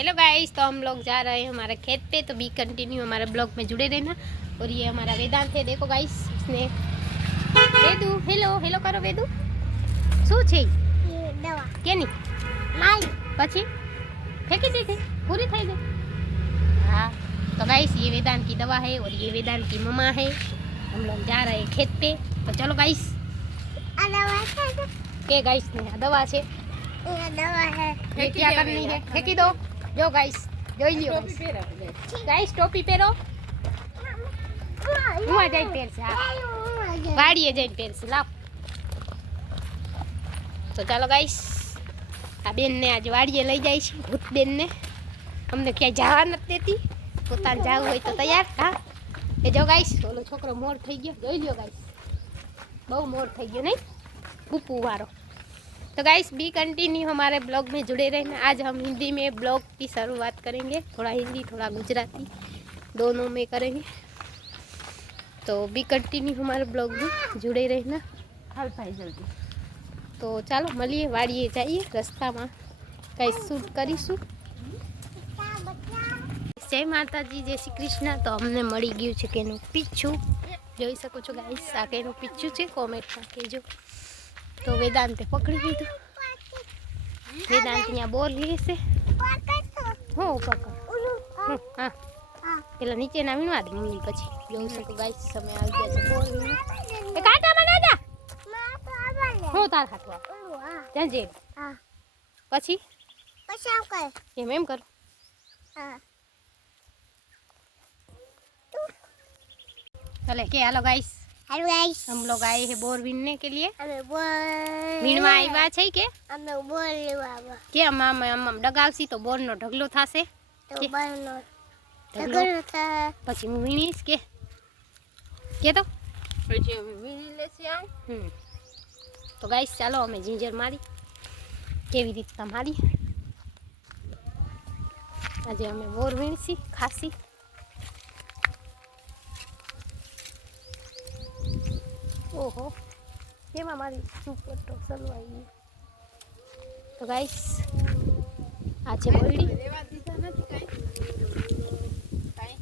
Hello guys, तो हम लोग जा रहे हैं हमारे खेत पे। तो बी कंटिन्यू हमारे ब्लॉग में जुड़े रहना। और ये हमारा वेदांत है, देखो गाइस, इसने वेदू हेलो हेलो करो। वेदू શું છે દવા કેની માઈ પછી फेंकी दी थी, पूरी થઈ ગઈ। हाँ, तो गाइस ये वेदांत की दवा है और ये वेदांत की मम्मा है। हम लोग जा रहे हैं खेत पे, तो चलो गाइस। के गाइस ने दवा है, दवा है, ये क्या करनी है, फेंकी दो। जो गाइस જોઈ લ્યો ગાઈસ, ટોપી પહેરો। હું આ જઈ પહેરશે, હા વાડીએ જઈને પહેરશે। લાવ તો ચાલો ગાઈસ, આ બેનને આજ વાડીએ લઈ જાય છે, ભૂત બેનને। અમને ક્યાંય જવા નથી દેતી, પોતાને જવું હોય તો તૈયાર। હા એ જો ગાઈસ, ઓલો છોકરો મોર થઈ ગયો, જોઈ લ્યો ગાઈસ, બહુ મોર થઈ ગયો નહીં, ફૂફू वारो। तो गाइस बी कंटिन्यू हमारे ब्लॉग में जुड़े रहना। आज हम हिंदी में ब्लॉग की शुरुआत करेंगे, थोड़ा हिंदी थोड़ा गुजराती दोनों में करेंगे। तो बी कंटिन्यू हमारे ब्लॉग में जुड़े रहना। हाल भाई जल्दी। तो चलो मलिए, वाड़िए जाइए, रास्ता में कई शूट करीशू। जय माता जी, जय श्री कृष्ण। तो हमने मળી ગયું છે કેનું પીછું, જોઈ શકો છો ગાઈસ, આ કેનું પીછું છે, કોમેન્ટમાં કહેજો। तो वेदांते पकड़ी लीधो। वेदांत यहाँ बोल रही से हो पकड़। हाँ पेला नीचे ना वीणवा दे मम्मी, पछी જોઈ શકો ગાઈસ, समय આવી ગયા છે બોલ વીણો। એ કાંટા માં ના જા, હું તાર હાથવા જંજે। હા પછી પછી આવ કર, એમ કર। હા चले के हेलो गाइस। हेलो गाइस, हम लोग आए हैं बोर बीनने के लिए। हमें बोर बीनवा आव्या છે કે અમે બોર લેવા આવ્યા કે આમ ડગાવસી તો બોર નો ઢગલો થાશે, તો બોર નો ઢગલો થાય પછી હું વીણીશ કે તો પછી અમે વીણી લેસી આ। તો ગાઈસ ચાલો અમે જીંજર મારી કેવી રીતના મારી। આજે અમે બોર વીણસી ખાસી। ओहो केमा मारी सुपर तो सलवाई। तो गाइस आज बोलडी लेवा दीधा નથી કાઈ કાઈ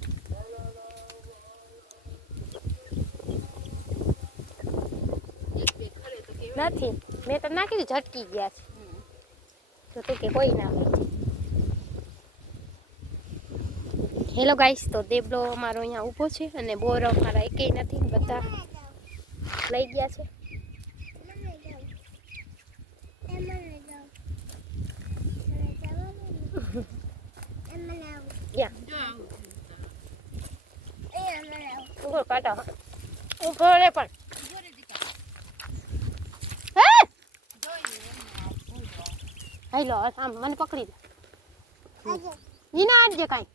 એક બે ખરે તો કેવા નથી। મેં તો ના કીધું ઝટકી ગયા છે, તો તે કે કોઈ ના હોય। હેલો ગાઈસ, તો દેબલો અમારો અહીંયા ઊભો છે અને બોર અમારા એકેય નથી, બધા લઈ ગયા છે। ઉભો કાઢો, ઉભો રે પણ હાલો આમ મને પકડી દે, નીના આડજે કાંઈ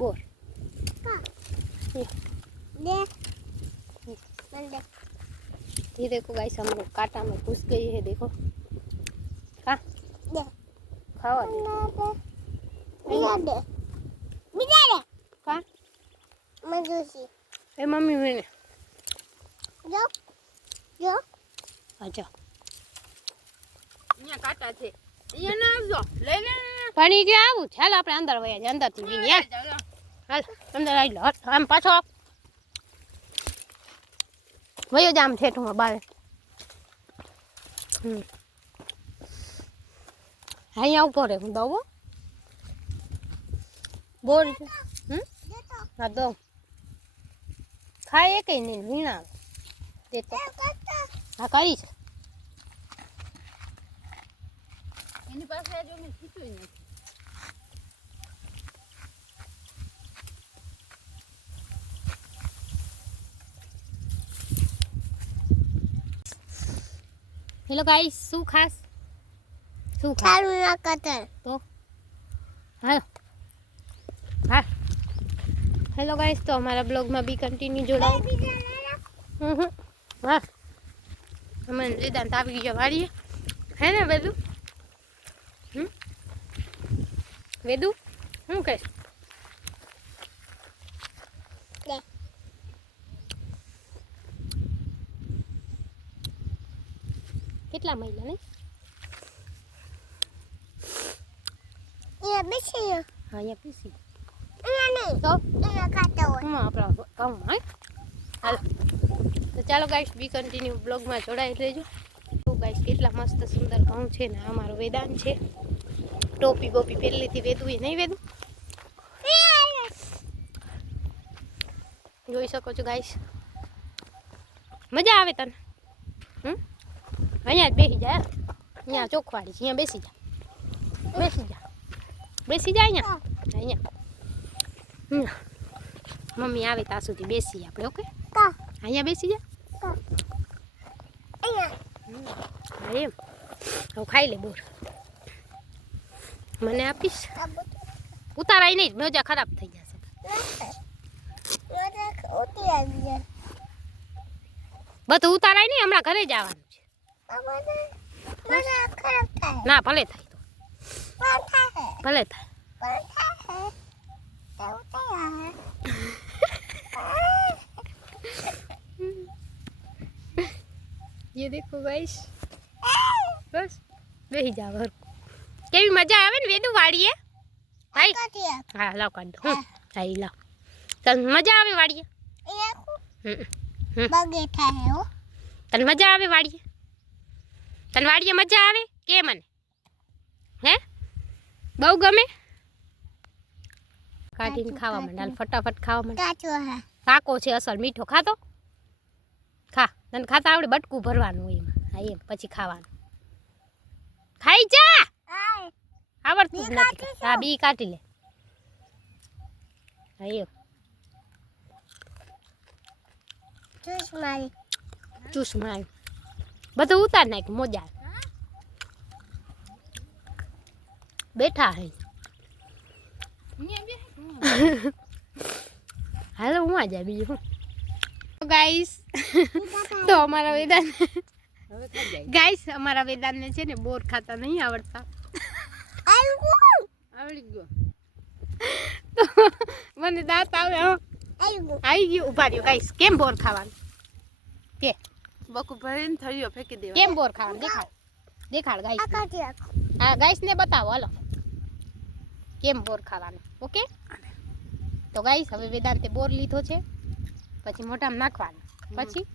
बोर ये देखो गाइस, हम लोग कांटा में घुस गई है। देखो हाँ खावा दे का ए मम्मी मैंने जो जो अच्छा यहाँ काटा थे ये ना जो ले ले पानी के आવું ચાલ આપણે અંદર વયા જ, અંદરથી વીણી હાલ અંદર આવી લો। આમ પાછો વયો જામ ઠેઠું બાર। અહીંયા ઉભો રે, હું દઉં બોલ। હા દો ખાય કઈ નહીં, વીણા તે તો હા કરીશ એની પાસે જો મેં ખીચું નથી। हेलो गाइस, શું ખાસ ચાલુ ના કરતા તો હા હા। हेलो गाइस, तो हमारा ब्लॉग में भी कंटिन्यू जोड़ाओ। हाँ हमें वेदांत આવી ગયો વાડીએ, હે ને વેદુ? વેદુ શું કહે કેટલા મહિલા નહીં અહીંયા બેસી હા અહીંયા પીસી અહીંયા નહીં તો અહીંયા ખાતા હોય આપણા ઘઉંમાં હાલો તો ચાલો ગાઈસ બી કન્ટિન્યુ બ્લોગમાં જોડાઈ રહેજો તો ગાઈસ કેટલા મસ્ત સુંદર ઘઉં છે ને અમારું વેદાંત છે ટોપી બોપી પહેલેથી વેદું એ નહીં વેદું જોઈ શકો છો ગાઈસ મજા આવે તને અહીંયા જ બેસી જા અહીંયા ચોખવાડી છે અહીંયા બેસી જા અહીંયા અહીંયા મમ્મી આવે ત્યાં સુધી બેસી આપણે ઓકે કા અહીંયા બેસી જા કા અહીંયા એમ હવે ખાઈ લે બોર મને આપીશ ઉતારાય નહીં મજા ખરાબ થઈ જશે બધું ઉતારાય નહીં હમણાં ઘરે જવાનું છે ના ભલે થાય તો ભલે થાય ये देखो गाइस बस બેહી જાવ કેવી મજા આવે ને વેદુ વાડીએ ભાઈ હા લાવ કાઢ દો હા લાવ તને મજા આવે વાડીએ બગેઠા હે હો તને મજા આવે વાડીએ મજા આવે કે મને હે બહુ ગમે કાઢીને ખાવા માંડ હાલ ફટાફટ ખાવા માંડ કાચો હે કાકો છે અસલ મીઠો ખાતો ખા તને ખાતા આવડે બટકું ભરવાનું હોય એમાં હા એમ પછી ખાવાનું ખાઈ જા આવડતું જ નથી હા બી કાઢી લે હા એમ ચૂસ મારી બધું ઉતાર નાખ મોજા બેઠા હે હાલો હું આ જાય બીજું ગાઈસ તો અમારા વેદાંત ને છે ને બોર ખાતા નહીં આવડતા આવડી ગયો તો મને દાંત આવે આવી ગયું ઉભા રહ્યો ગાઈસ કેમ બોર ખાવાનું કે બકુ ભરીને થળીઓ ફેંકી દેવા કેમ બોર ખાવાનું દેખાડ ગાઈસ હા ગાઈસ ને બતાવો હાલો કેમ બોર ખાવાનું ઓકે તો ગાઈસ હવે વેદાંતે બોર લીધો છે પછી મોઢામાં નાખવાનું પછી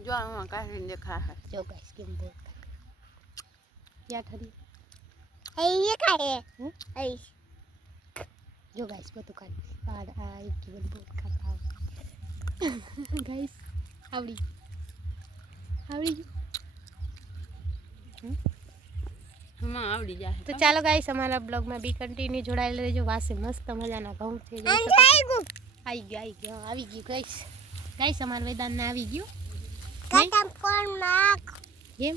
જો હું કાઢીને દેખા હે જો ગાઈસ કેમ બોર ક્યાં ઠરી એ કાઢે જો ગાઈસ બધું કાઢી આ એક કેવલ બોર ખાતા ગાઈસ આવડી હમણાં આવડી જાય તો ચાલો ગાઈસ અમારા બ્લોગમાં બી કન્ટિન્યુ જોડાયેલા રહેજો વાસે મસ્ત મજાના ઘઉં છે આવી ગયું ગાઈસ અમારા વેદાંતને આવી ગયું એમ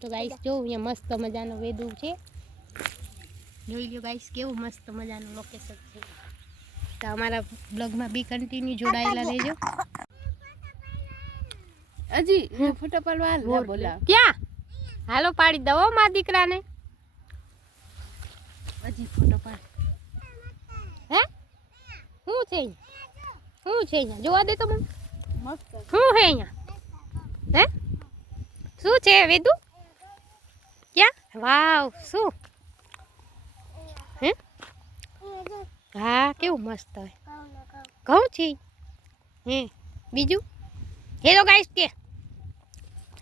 તો ગાઈસ જો અહીંયા મસ્ત મજાનો વેદું છે જોઈ લો ગાઈસ કેવું મસ્ત મજાનું લોકેશન છે તો અમારા બ્લોગમાં બી કન્ટિન્યુ જોડાયેલા રહેજો હજી ફોટો પાડવા હાલ બોલા ક્યાં હાલો પાડી દો મારા દીકરાને હજી ફોટો પાડ હે શું છે અહીંયા જોવા દે તો મને મસ્ત શું છે અહીંયા હે શું છે વેદુ ક્યાં વાવ શું હે હા કેવું મસ્ત હોય ઘઉં છે હે બીજું હેલો ગાઈસ કે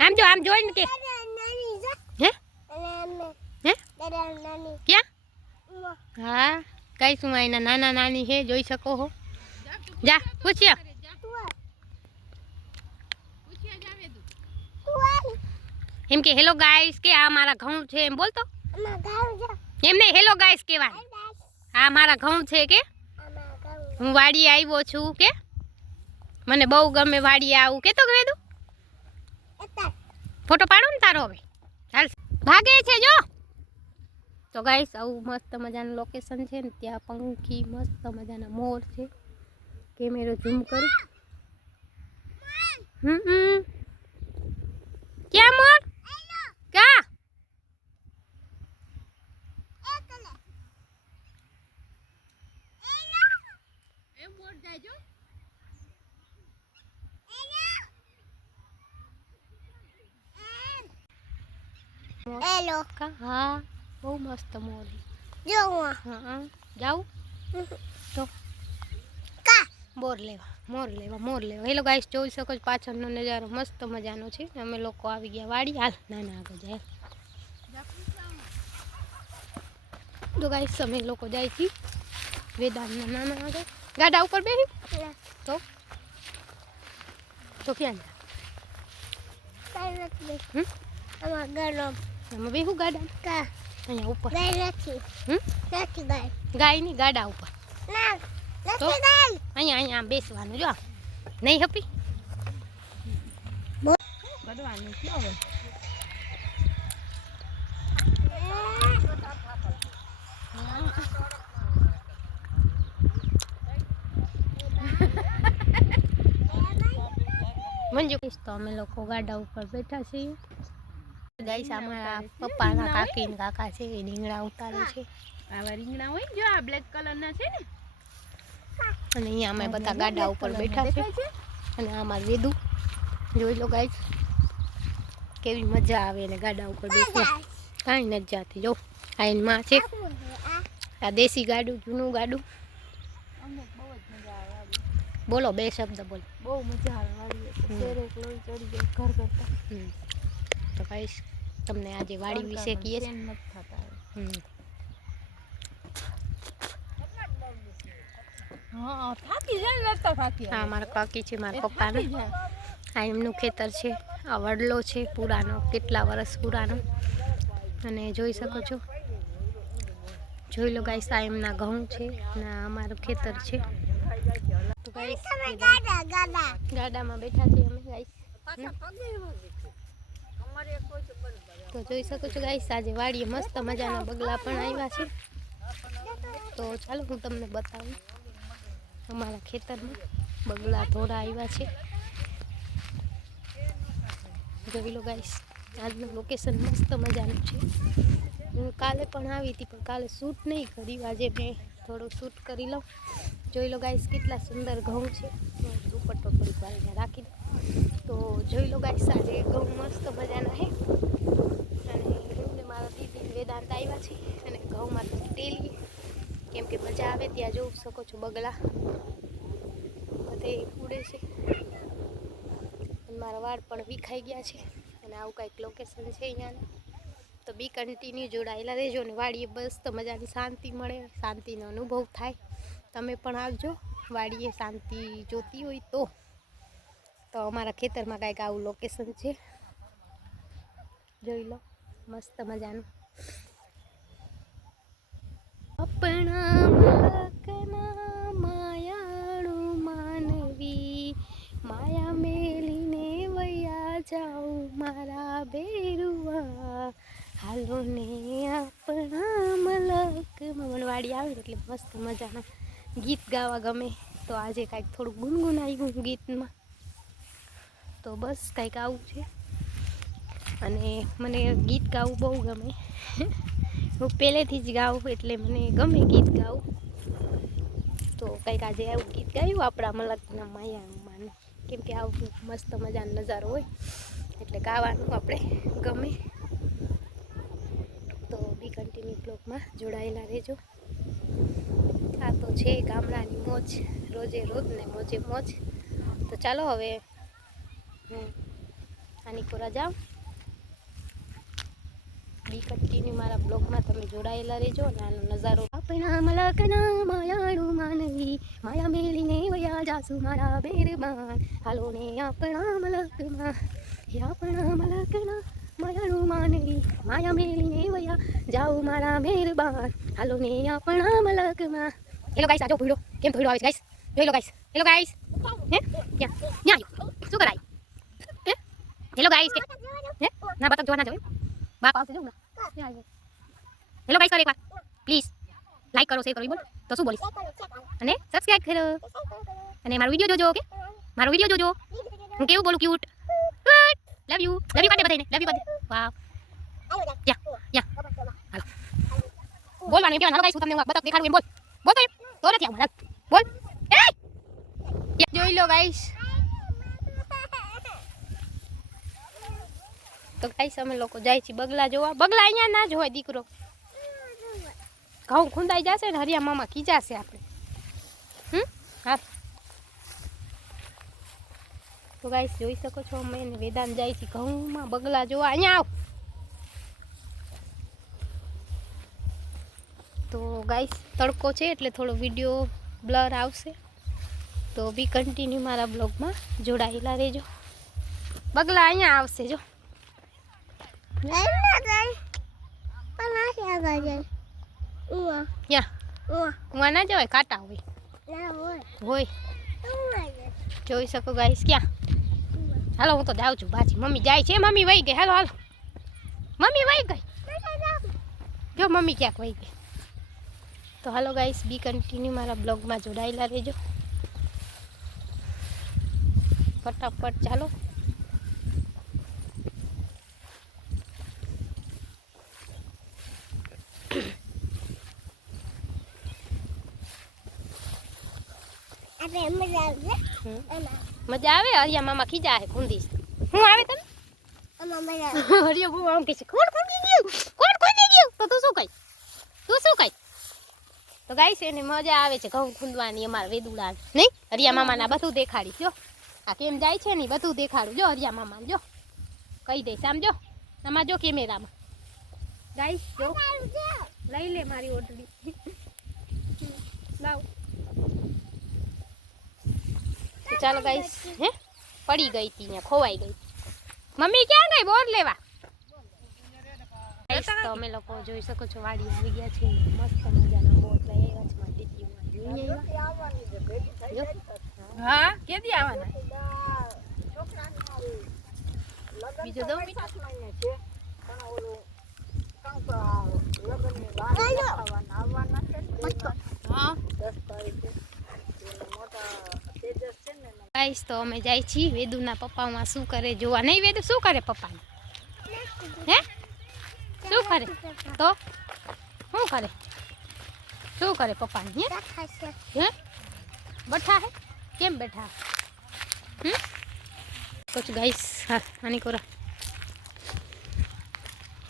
આમ જોઈને કે હે હે ક્યાં હા ગાઈસ હું એના નાના નાની હે જોઈ શકો હો જા પૂછ્યા એમ કે હેલો ગાઈસ કે આ મારા ઘઉં છે એમ બોલતો એમ નહીં હેલો ગાઈસ કહેવાય આ મારા ઘઉં છે કે હું વાડીએ આવ્યો છું કે મને બહુ ગમે વાડીએ આવું કે તો કહેતું ફોટો પાડો ને તારો હવે હાલ ભાગે છે જો તો ગાઈસ આવું મસ્ત મજાનું લોકેશન છે ને ત્યાં પંખી મસ્ત મજાના મોર છે કેમેરો ઝૂમ કરું ક્યાં મોર ક્યાં એમ મોર જાય જો હેલો કા હા બહુ મસ્ત મોર જો હું હા જાઉં તો કા મોર લેવા હેલો ગાઈસ જોઈ શકો છો પાછળનો નજારો મસ્ત મજાનો છે અમે લોકો આવી ગયા વાડી હાલ ના આગળ જાય તો ગાઈસ અમે લોકો જાય છે વેદાંતના નાના આગળ ગાડા ઉપર બેસી તો ક્યાં કાઈ નથી હમ અમાર ગરમ અમે બેહું ગાડા કા અહીંયા ઉપર ગાય નથી હમ નથી ગાય ગાય ની ગાડા ઉપર ના તો? નથી ગાય અહીંયા બેસવાનું જો નહીં હપી કરવાનું કયો હવે મંજુ તો અમે લોકો ગાડા ઉપર બેઠા છીએ ગાઈસ અમારા પપ્પાના કાકી ને કાકા છે એ રીંગણા ઉતારે છે આવા રીંગણા હોય જો આ બ્લેક કલર ના છે ને અને અહીંયા અમે બધા ગાડા ઉપર બેઠા છે અને અમાર વેદુ જોઈ લો ગાઈસ કેવી મજા આવે ને ગાડા ઉપર બેસવા કાંઈ નથી જાતી જો આ એની માં છે આ દેશી ગાડું જૂનું ગાડું અમને બહુ જ મજા આવે બોલો બે શબ્દ બોલો બહુ મજા આવે વાડી શેરે લોહી ચડી જાય ઘર કરતા તો ગાઈસ તમને આજે વાડી વિશે કહીએ છે હા થાકી જાય ને તો થાકી હા મારા કાકી છે મારા પપ્પાને આ એમનું ખેતર છે આ વડલો છે પુરાનો કેટલા વર્ષ પુરાનો અને જોઈ શકો છો જોઈ લો ગાઈસ આ એમના ઘઉં છે અને આ અમારું ખેતર છે તો ગાઈસ ગાડામાં બેઠા છીએ અમે ગાઈસ તો જોઈ શકો છો ગાઈસ આજે વાડીએ મસ્ત મજાના બગલા પણ આવ્યા છે તો ચાલો હું તમને બતાવું અમારા ખેતરમાં બગલા થોડા આવ્યા છે જોઈ લો ગાઈસ આજનું લોકેશન મસ્ત મજાનું છે હું કાલે પણ આવી હતી પણ કાલે શૂટ નહીં કર્યું આજે મેં થોડું શૂટ કરી લઉં જોઈ લો ગાઈસ કેટલા સુંદર ઘઉં છે દુપટ્ટો થોડીક વાળીને રાખી દો તો જોઈ લો ગાઈસ આજે ઘઉં મસ્ત મજાના છે અને એમને મારા દીદી વેદાંત આવ્યા છે અને ઘઉંમાં તો ટેલીએ કેમ કે મજા આવે ત્યાં જોઈ શકો છો બગલા બધે ઉડે છે મારા વાળ પણ વિખાઈ ગયા છે અને આવું કંઈક લોકેશન છે અહીંયાનું તો બી કન્ટિન્યુ જોડાયેલા રહેજો ને વાડીએ મસ્ત મજાની શાંતિ મળે શાંતિનો અનુભવ થાય તમે પણ આવજો વાડીએ શાંતિ જોતી હોય તો અમારા ખેતરમાં કાંઈક આવું લોકેશન છે જોઈ લો મસ્ત મજાનું આપણા મલકના માયાળું માનવી માયા મેલીને વયા જાઉં મારા બેરુઆ હાલો ને આપણા મલકમાં વનવાડી આવે એટલે મસ્ત મજાના ગીત ગાવા ગમે તો આજે કાંઈક થોડું ગુનગુન આવ્યું ગીતમાં તો બસ કંઈક આવું છે અને મને ગીત ગાવું બહુ ગમે હું પહેલેથી જ ગાઉં એટલે મને ગમે ગીત ગાવું તો કંઈક આજે આવું ગીત ગાયું આપણા મલકના માયાનું માને કેમ કે આવું મસ્ત મજાનો નજારો હોય એટલે ગાવાનું આપણે ગમે તો બી કન્ટિન્યુ બ્લોગમાં જોડાયેલા રહેજો આ તો છે ગામડાની મોજ રોજે રોજ ને મોજે મોજ તો ચાલો હવે આની કોરા જાઓ બી કન્ટિન્યુ મારા બ્લોગમાં તમે જોડાયેલા રહેજો અને આનો નજારો આપણા મલકના માયાળું માનવી માયા મેલીને વયા જાસુ મારા બેરબાન હાલો ને આપણા મલકમાં માયાળું માનવી માયા મેલીને વયા જાઉં મારા બેરબાન હાલો ને આપણા મલકમાં હેલો ગાઈસ આજો ભૂડો કેમ ભૂડો આવે ગાઈસ જોઈ લો ગાઈસ હેલો ગાઈસ હે ક્યાં શું કરાય હે હેલો ગાઈસ હે ના બતક જોવા ના જાવ બાપ આવશે જો ના હેલો ગાઈસ કરો એકવાર પ્લીઝ લાઈક કરો શેર કરો બોલ તો શું બોલીશ અને સબસ્ક્રાઇબ કરો અને મારો વિડિયો જોજો ઓકે મારો વિડિયો જોજો હું કેવું બોલું ક્યુટ લવ યુ બર્થડે બધાને લવ યુ બર્થડે વાવ યા હાલો બોલવાનું એમ કહેવાનું હાલો ગાઈસ હું તમને બતક દેખાડું એમ બોલ બોલ તો નથી આવું બોલ જોઈ લો ગાઈસ તો ગાઈસ અમે લોકો જાય છે બગલા જોવા. બગલા અહીંયા ના જ હોય દીકરો, ઘઉં ખૂંદાઈ જશે ને હરિયા મામા ખીજાશે આપણે. હા તો ગાઈસ જોઈ શકો છો અમે વેદાંત જાય છે ઘઉંમાં બગલા જોવા. અહીંયા આવ. તો ગાઈસ તડકો છે એટલે થોડો વિડીયો બ્લર આવશે, તો બી કન્ટિન્યુ મારા બ્લોગમાં જોડાયેલા રહેજો. બગલા અહીંયા આવશે જો. ઉવા ના જવાય, કાંટા હોય. જોઈ શકો ગાઈસ. ક્યાં? હાલો હું તો જાઉં છું બાજી. મમ્મી જાય છે. મમ્મી વહી ગઈ. હાલો હાલો, મમ્મી વહી ગઈ. જો મમ્મી ક્યાંક વહી ગઈ. તો હાલો ગાઈસ બી કન્ટિન્યુ મારા બ્લોગમાં જોડાયેલા રહેજો. ફટાફટ ચાલો. મજા આવે. હરિયા મામા ખીજા હે ખૂંદીશ. હું આવે તમે હરિયો બહુ આમ કે છે કોણ ખૂંદી ગયું, કોણ ખૂંદી ગયું. તો તું શું કઈ, તું શું કઈ. તો ગાઈસ એને મજા આવે છે ઘઉં ખૂંદવાની અમારા વેદુડા નહીં. હરિયા મામાના બધું દેખાડીશ જો. આ કેમ જાય છે ને બધું દેખાડું જો. હરિયા મામા જો કહી દઈશ. આમ જો, આમાં જો કેમેરામાં. ગાઈસ જો લઈ લે મારી ઓટડી. લાવ. ચાલો ગાઈસ. હે પડી ગઈ હતી અહીંયા, ખોવાઈ ગઈ. મમ્મી ક્યાં ગઈ બોર લેવા? તો અમે લોકો જોઈ શકો છો વાડી આવી ગયા છે. મસ્ત મજાના બોર લઈ આવ્યા છે. હા કેદી આવવાના? બીજો દઉં ગાઈસ. તો અમે જાય છીએ વેદુના પપ્પામાં શું કરે જોવા. નહીં વેદુ શું કરે પપ્પાને? હે શું કરે? તો શું કરે? શું કરે પપ્પાને? હે બેઠા હે? કેમ બેઠા? કુછ ગાઈસ. હા આની કોરા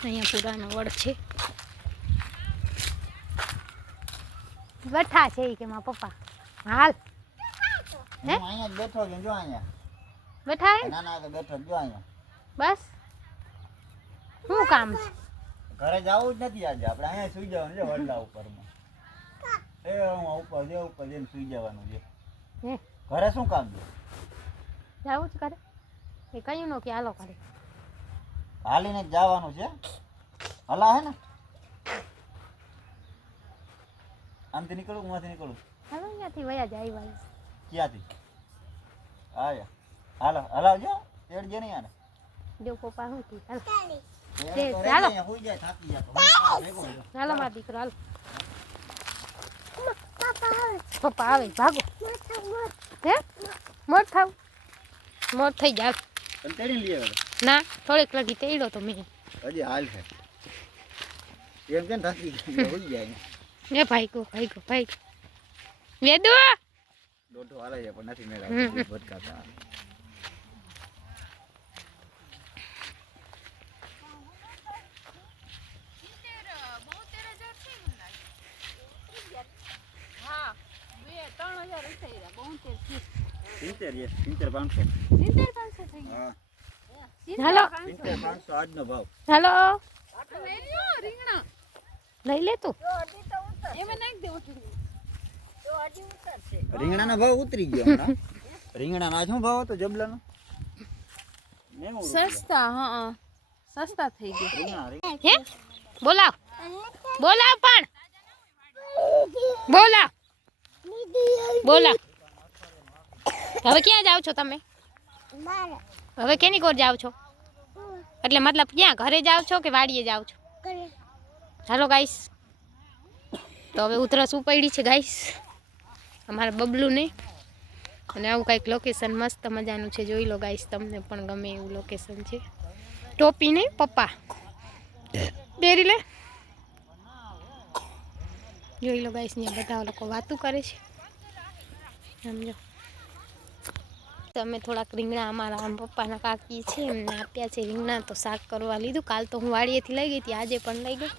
અહીંયા પુરાનો વડ છે. બેઠા છે કે મારા પપ્પા? હાલ હે અહીંયા બેઠો છું જો. અહીંયા બેઠા હે? ના ના તો બેઠો જો અહીંયા. બસ શું કામ છે? ઘરે જવું જ નથી આજે. આપણે અહીંયા સુઈ જવાનું છે વડલા ઉપરમાં. એ હું ઉપર જઈને સુઈ જવાનું છે. હે ઘરે શું કામ છે? જાવું જ કરે એ કયું નો કે હાલો કરે. હાલીને જ જવાનું છે. હલા હે ને આમથી નીકળું, ઉમાંથી નીકળું. હાલો અહીંયાથી વયા જાય ભાઈ. ક્યાંથી? આયા હાલો હલાવજો. તેડજે નહીં આને. જો પપ્પા શું કી હાલો હાલો સુઈ જાય, થાકી જાય તો હાલો મારો દીકરો હાલો. પપ્પા આવે ભાગો. હે મોટ થાવ? મોટ થઈ જાવ. પણ તેડી લઈએ હવે. ના થોડીક લગી તેડ્યો તો મેં. હજી હાલ છે એમ કેમ થાકી જાય સુઈ જાય. એ ભાઈકો ભાઈકો ભાઈકો વેદુ દોઢો હાલે છે પણ નથી મેળા ભટકાતા. હા 2-3,000 થઈ ગયા. 72 70 500. 70-500 થઈ ગયા. હા હાલો 70 500 આજનો ભાવ. હાલો લઈ લ્યો રીંગણા. લઈ લે તું. એમાં નાખ દે ઓટડી. રીંગણાનો ભાવ ઉતરી ગયો હમણાં. રીંગણાનો શું ભાવ હતો જબલાનો? સસ્તા. હા સસ્તા થઈ ગયા. હે બોલાવ બોલાવ પણ બોલાવ બોલાવ. હવે ક્યાં જાવ છો તમે? હવે કેની કોર જાવ છો? એટલે મતલબ ક્યાં ઘરે જાવ છો કે વાડીએ જાવ છો? હાલો ગાઈસ. તો હવે ઉતરસ ઉપડી છે ગાઈસ અમારા બબલુને. અને આવું કંઈક લોકેશન મસ્ત મજાનું છે. જોઈ લો ગાઈસ, તમને પણ ગમે એવું લોકેશન છે. ટોપી નહીં પપ્પા ડેરી લે. જોઈ લો ગાઈસ, ત્યાં બધા લોકો વાતું કરે છે સમજો. અમે થોડાક રીંગણા અમારા આમ પપ્પાના કાકી છે એમને આપ્યા છે રીંગણા, તો શાક કરવા લીધું. કાલ તો હું વાડીએથી લઈ ગઈ હતી, આજે પણ લઈ ગઈ.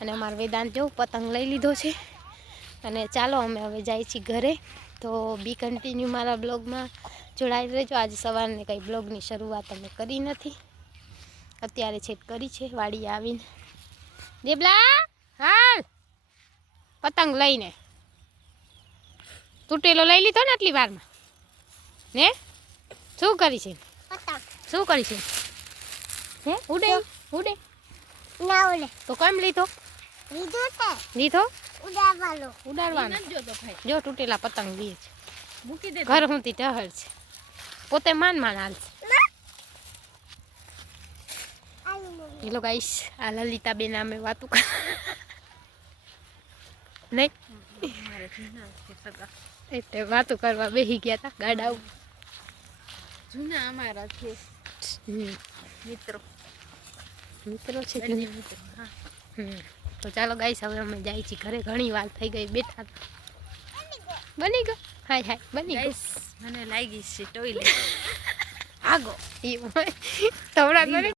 અને અમારા વેદાંત જો પતંગ લઈ લીધો છે. અને ચાલો અમે હવે જાય છીએ ઘરે. તો બી કન્ટિન્યુ મારા બ્લોગમાં જોડાઈ રહેજો. આજે સવારની કંઈ બ્લોગની શરૂઆત અમે કરી નથી, અત્યારે છેક કરી છે વાડી આવીને. દેબલા હાલ પતંગ લઈને, તૂટેલો લઈ લીધો ને આટલી વારમાં ને. શું કરી છે? પતંગ શું કરી છે? હે ઉડે ઉડે ના ઓલે તો કેમ લીધો? લીધું છે લીધો ઉડાવવાનો. ઉડાડવાનો. જોતો ભાઈ જો તૂટેલા પતંગ લે છે, મૂકી દે. ઘર હુંથી ટહર છે, પોતે માન હાલ છે. આઈ મમ્મી એ લોકો ગાઈસ આ લલિતા બેન અમે વાતું કર નહીં મારે જૂના છે સગા, એટલે વાતું કરવા બેસી ગયા હતા ગાડા ઉપર. જૂના અમારા છે મિત્રો, મિત્રો છે બંને મિત્રો. હા તો ચાલો ગાઈસ હવે અમે જાય છીએ ઘરે. ઘણી વાર થઈ ગઈ બેઠા હતા. બની ગયો? હાય હાય બની ગયો. ગાઈસ મને લાગી છે ટોયલેટ. આગો એ તવડા કરે